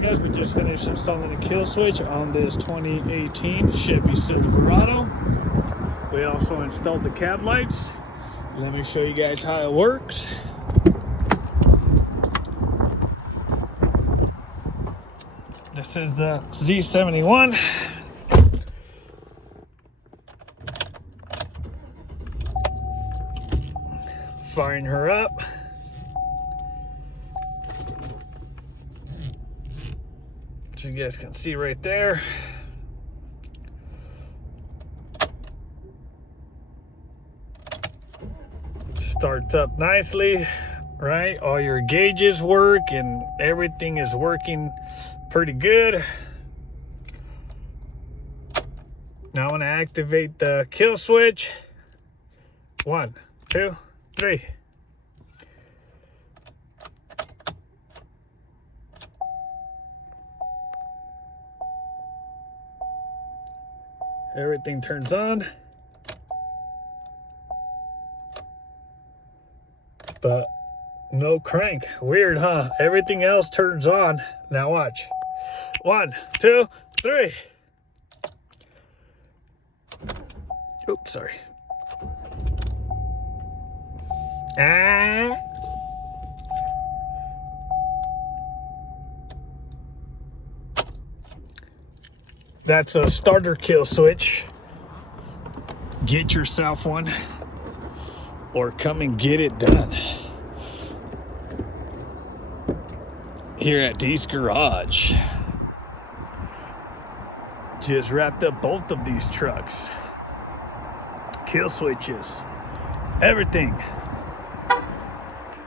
Alright guys, we just finished installing the kill switch on this 2018 Chevy Silverado. We also installed the cab lights. Let me show you guys how it works. This is the Z71. Firing her up. So you guys can see right there. Starts up nicely, right? All your gauges work and everything is working pretty good. Now I'm gonna activate the kill switch. 1, 2, 3. Everything turns on, but no crank. Weird, huh? Everything else turns on. Now watch. 1, 2, 3. Oops, sorry. That's a starter kill switch. Get yourself one or come and get it done here at Dee's Garage. Just wrapped up both of these trucks. Kill switches, everything.